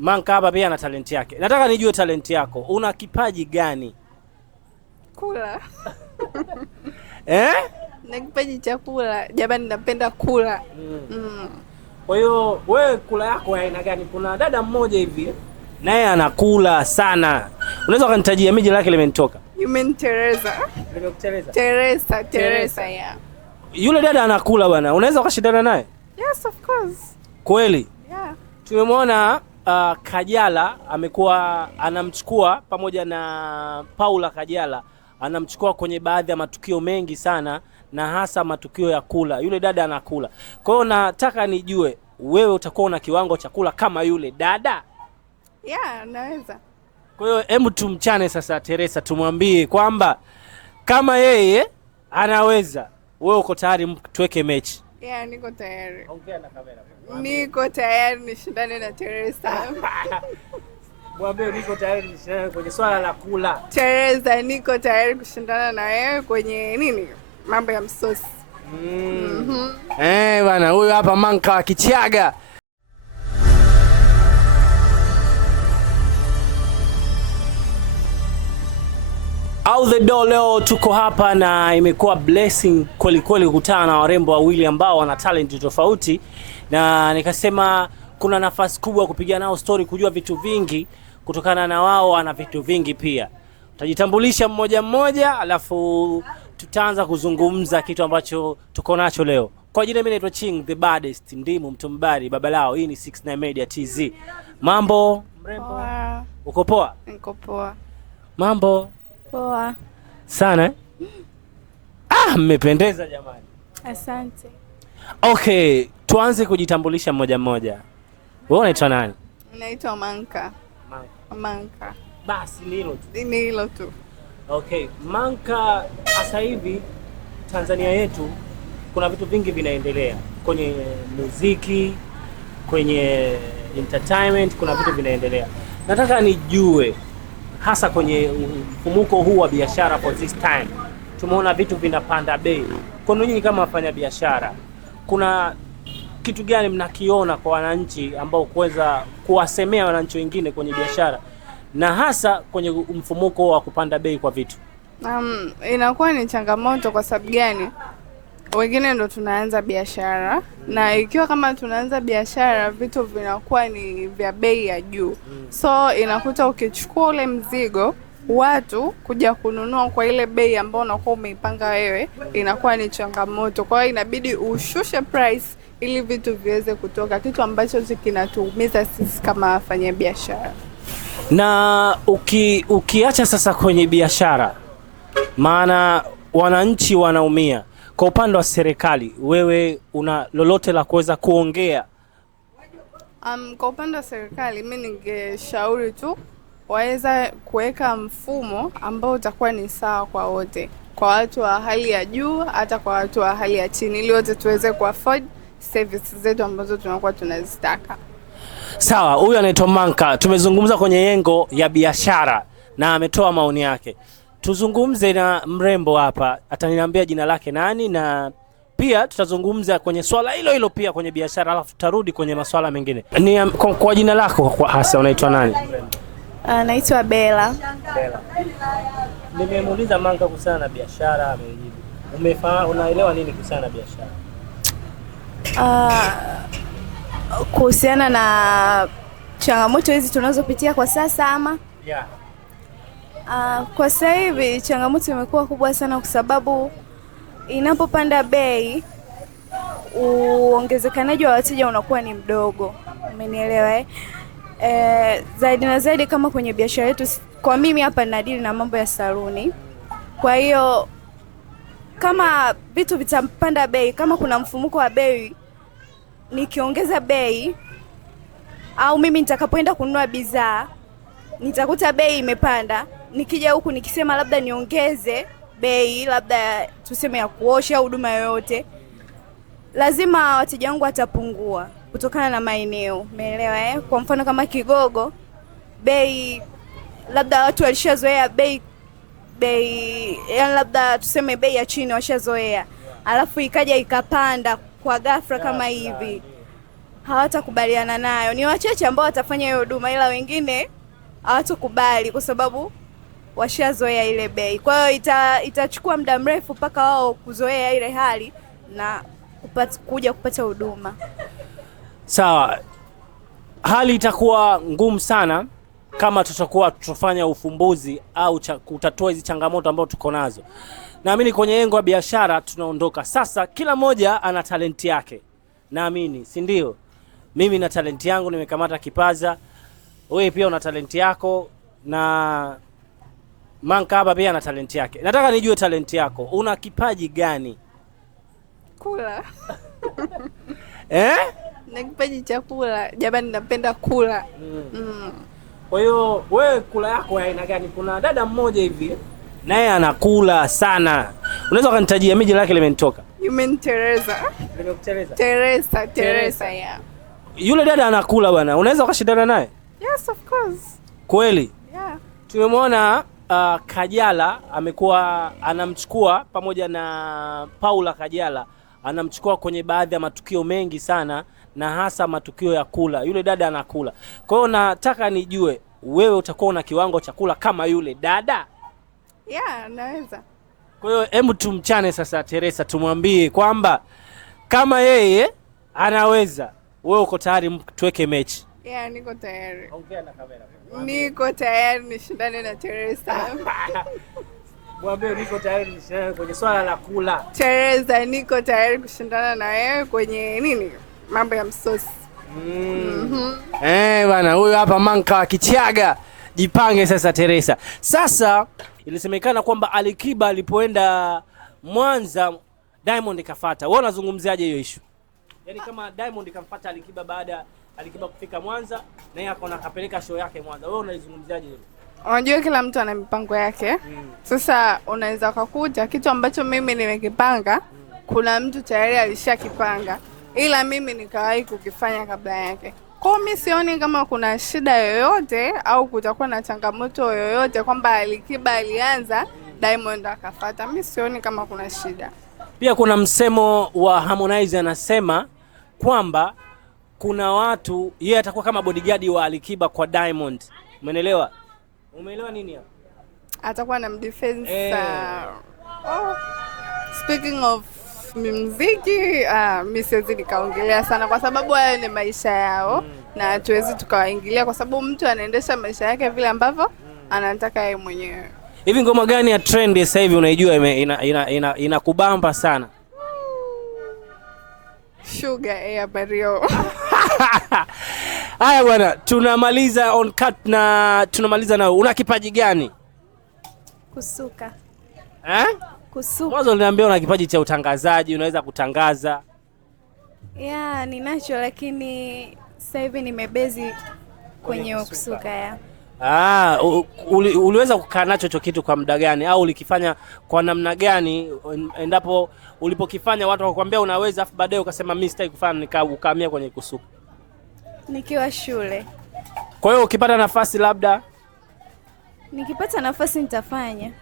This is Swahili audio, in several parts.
Manka hapa pia ana talent yake. Nataka nijue talent yako. Una kipaji gani? Kula. Eh? Na kipaji cha kula. Jamani napenda kula. Kwa hiyo wewe kula yako ya aina gani? Kuna dada mmoja hivi naye anakula sana. Unaweza ukanitajia miji lake limenitoka? You mean Teresa? Nimekuteleza. Teresa, yeah. Yule dada anakula bwana. Unaweza ukashindana naye? Yes, of course. Kweli? Yeah. Tumemwona Kajala amekuwa anamchukua pamoja na Paula Kajala, anamchukua kwenye baadhi ya matukio mengi sana, na hasa matukio ya kula. Yule dada anakula. Kwa hiyo nataka nijue wewe utakuwa una kiwango cha kula kama yule dada? Yeah, naweza. Kwa hiyo hebu tumchane sasa Teresa, tumwambie kwamba kama yeye anaweza, wewe uko tayari tuweke mechi? Yeah, niko tayari. Ongea na kamera. Niko tayari nishindane na Teresa. Mwambie niko tayari nishindane kwenye swala la kula. Teresa, niko tayari kushindana na wewe kwenye nini? Mambo ya msosi. Bwana huyu hapa Manka wa Kichaga. Out the door leo tuko hapa na imekuwa blessing kweli kweli kukutana na warembo wawili ambao wana talent tofauti, na nikasema kuna nafasi kubwa kupiga nao story, kujua vitu vingi kutokana na wao wana vitu vingi pia. Utajitambulisha mmoja mmoja alafu tutaanza kuzungumza kitu ambacho tuko nacho leo. Kwa jina mimi naitwa Ching the baddest, ndimu mtu mbadi baba lao. Hii ni 69 Media TZ. Mambo mrembo? Poa. Uko poa? Niko poa. Mambo Poa. sana. Mmependeza jamani. Asante. Okay, tuanze kujitambulisha mmoja mmoja. Wewe unaitwa nani? Naitwa Manka. Manka. Basi ni hilo tu. Ni hilo tu. Okay, Manka, sasa hivi Tanzania yetu kuna vitu vingi vinaendelea kwenye muziki, kwenye entertainment, kuna vitu vinaendelea. Nataka nijue hasa kwenye mfumuko huu wa biashara for this time. Tumeona vitu vinapanda bei. Kwa nyinyi kama wafanya biashara, kuna kitu gani mnakiona kwa wananchi ambao kuweza kuwasemea wananchi wengine kwenye biashara na hasa kwenye mfumuko wa kupanda bei kwa vitu? Inakuwa ni changamoto kwa sababu gani? Wengine ndo tunaanza biashara na ikiwa kama tunaanza biashara vitu vinakuwa ni vya bei ya juu. So inakuta ukichukua ule mzigo watu kuja kununua kwa ile bei ambayo unakuwa umeipanga wewe, inakuwa ni changamoto. Kwa hiyo inabidi ushushe price ili vitu viweze kutoka, kitu ambacho kinatuumiza sisi kama wafanya biashara. Na ukiacha sasa kwenye biashara, maana wananchi wanaumia, kwa upande wa serikali wewe una lolote la kuweza kuongea? Kwa upande wa serikali mimi ningeshauri tu waweza kuweka mfumo ambao utakuwa ni sawa kwa wote, kwa watu wa hali ya juu hata kwa watu wa hali ya chini, ili wote tuweze kuafford services zetu ambazo tunakuwa tunazitaka. Sawa, huyu anaitwa Manka. Tumezungumza kwenye yengo ya biashara na ametoa maoni yake. Tuzungumze na mrembo hapa, ataniambia jina lake nani, na pia tutazungumza kwenye swala hilo hilo pia kwenye biashara, alafu tutarudi kwenye masuala mengine. Ni kwa jina lako kwa hasa unaitwa nani? Naitwa Bella. Bella. Nimemuuliza Manka kuhusiana na biashara, amejibu. Unaelewa nini kuhusiana na biashara? Kuhusiana na changamoto hizi tunazopitia kwa sasa ama? Yeah. Kwa sasa hivi changamoto imekuwa kubwa sana kwa sababu inapopanda bei uongezekanaji wa wateja unakuwa ni mdogo. Umenielewa zaidi na zaidi kama kwenye biashara yetu, kwa mimi hapa ninadili na mambo ya saluni. Kwa hiyo kama vitu vitapanda bei, kama kuna mfumuko wa bei, nikiongeza bei au mimi nitakapoenda kununua bidhaa nitakuta bei imepanda, nikija huku nikisema labda niongeze bei, labda tuseme ya kuosha au huduma yoyote, lazima wateja wangu watapungua kutokana na maeneo. Umeelewa Kwa mfano kama Kigogo, bei labda watu walishazoea bei yani labda tuseme bei ya chini washazoea, alafu ikaja ikapanda kwa ghafla kama hivi, hawatakubaliana nayo. Ni wachache ambao watafanya hiyo huduma, ila wengine hawatakubali kwa sababu washazoea ile bei. Kwa hiyo itachukua muda mrefu mpaka wao kuzoea ile hali na kuja kupata huduma. Sawa. Hali itakuwa ngumu sana kama tutakuwa tutafanya ufumbuzi au kutatua hizi changamoto ambazo tuko nazo. Naamini kwenye engo ya biashara tunaondoka. Sasa kila mmoja ana talenti yake. Naamini, si ndio? Mimi na talenti yangu nimekamata kipaza. Wewe pia una talenti yako na Manka hapa pia ana talenti yake. Nataka nijue talenti yako. Una kipaji gani? Kula. Na kipaji cha kula. Jamani, napenda kula. Kwa hiyo wewe kula yako ya aina gani? Kuna dada mmoja hivi naye anakula sana. Unaweza ukanitajia miji lake limenitoka? You mean Teresa? Teresa, yeah. Yule dada anakula bwana. Unaweza ukashindana naye? Yes, of course. Kweli? Yeah. Tumemwona Kajala amekuwa anamchukua pamoja na Paula Kajala anamchukua kwenye baadhi ya matukio mengi sana, na hasa matukio ya kula. Yule dada anakula. Kwa hiyo nataka nijue wewe utakuwa na kiwango cha kula kama yule dada? Yeah, naweza. Kwa hiyo hebu tumchane sasa Teresa, tumwambie kwamba kama yeye anaweza, wewe uko tayari tuweke mechi? Yeah, niko tayari. Ongea na kamera. Niko tayari nishindane na Teresa. Mwambie niko tayari nishindane kwenye swala la kula. Teresa, niko tayari kushindana na wewe kwenye nini? Mambo ya msosi. Bwana, huyu hapa Manka wa Kichaga. Jipange sasa Teresa. Sasa ilisemekana kwamba Alikiba alipoenda Mwanza Diamond kafuata. Wewe unazungumziaje hiyo issue? Yaani kama Diamond kamfuata Alikiba baada Alikiba kufika Mwanza na yeye akaona akapeleka show yake Mwanza. Wewe unalizungumziaje hilo? Unajua kila mtu ana mipango yake. Sasa unaweza kukuta kitu ambacho mimi nimekipanga, kuna mtu tayari alishakipanga, ila mimi nikawahi kukifanya kabla yake. Kwa mimi sioni kama kuna shida yoyote au kutakuwa na changamoto yoyote kwamba Alikiba alianza Diamond akafuata. Mimi sioni kama kuna shida. Pia kuna msemo wa Harmonize anasema kwamba kuna watu yeye atakuwa kama bodyguard wa Alikiba kwa Diamond. Umeelewa? Umeelewa nini hapo? Atakuwa na mdefense. Speaking of muziki, mimi siwezi nikaongelea sana kwa sababu hayo ni maisha yao na hatuwezi tukawaingilia kwa sababu mtu anaendesha maisha yake vile ambavyo anataka yeye mwenyewe. Hivi ngoma gani ya trend sasa hivi unaijua inakubamba sana? Sugar Air Mario. Haya bwana, tunamaliza on cut na tunamaliza na una kipaji gani? Kusuka. Kusuka. Mwanzo uliniambia una kipaji cha utangazaji, unaweza kutangaza. Yeah, ninacho lakini sasa hivi nimebezi kwenye kusuka ya. Uliweza kukaa nacho hicho kitu kwa muda gani au ulikifanya kwa namna gani endapo ulipokifanya watu wakakwambia unaweza afu baadaye ukasema mimi sitaki kufanya ukahamia kwenye kusuka? Nikiwa shule. Kwa hiyo ukipata nafasi labda? Nikipata nafasi nitafanya.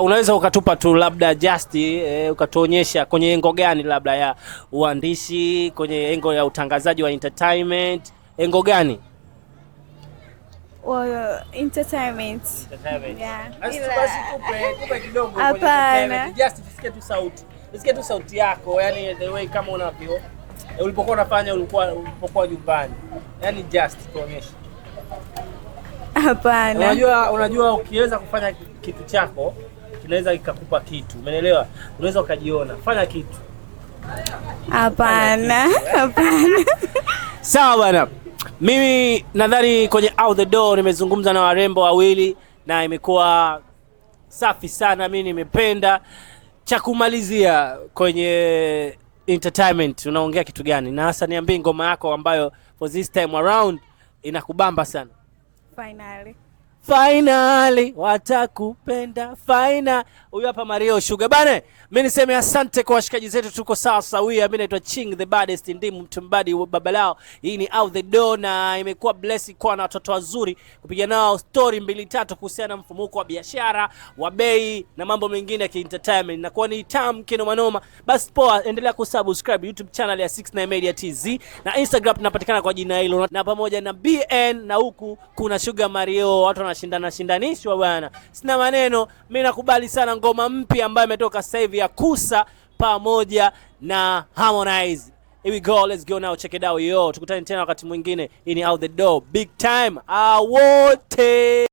Unaweza ukatupa tu labda just ukatuonyesha kwenye engo gani labda ya uandishi, kwenye engo ya utangazaji wa entertainment, engo gani? Entertainment. Yeah. Basi kupe kidogo. Hapana. Just tusikie tu sauti. Tusikie tu sauti yako, yani the way kama unavyo ulipokuwa unafanya ulipokuwa nyumbani. Yani just tuonyeshe. Hapana. Unajua ukiweza kufanya kitu chako kinaweza kikakupa kitu. Umeelewa? Unaweza ukajiona. Fanya kitu. Hapana. Hapana. Sawa bwana. Mimi nadhani kwenye out the door nimezungumza na warembo wawili na imekuwa safi sana, mimi nimependa. Cha kumalizia kwenye entertainment unaongea kitu gani? Na hasa niambie ngoma yako ambayo for this time around inakubamba sana. Finally watakupenda final. Huyu hapa Mario Sugar bana. Mimi niseme asante kwa washikaji zetu, tuko sawa sawia. Mimi naitwa Ching the baddest, ndimu mtumbadi babalao. Hii ni Out the Door na imekuwa blessed kwa na watoto wazuri kupiga nao story 2-3 kuhusiana na mfumuko wa biashara, wa bei na mambo mengine ya entertainment. Na kwa ni tamu kinoma noma. Basi poa, endelea kusubscribe YouTube channel ya 69 Media TZ na Instagram tunapatikana kwa jina hilo, na pamoja na BN, na huku kuna Sugar Mario, watu wanashindanishwa bwana. Sina maneno, mimi nakubali sana ngoma mpya ambayo imetoka sasa hivi ya Kusa pamoja na Harmonize. Here we go, let's go now, check it out yo. Tukutane tena wakati mwingine. Hii ni Out the Door, big time awote.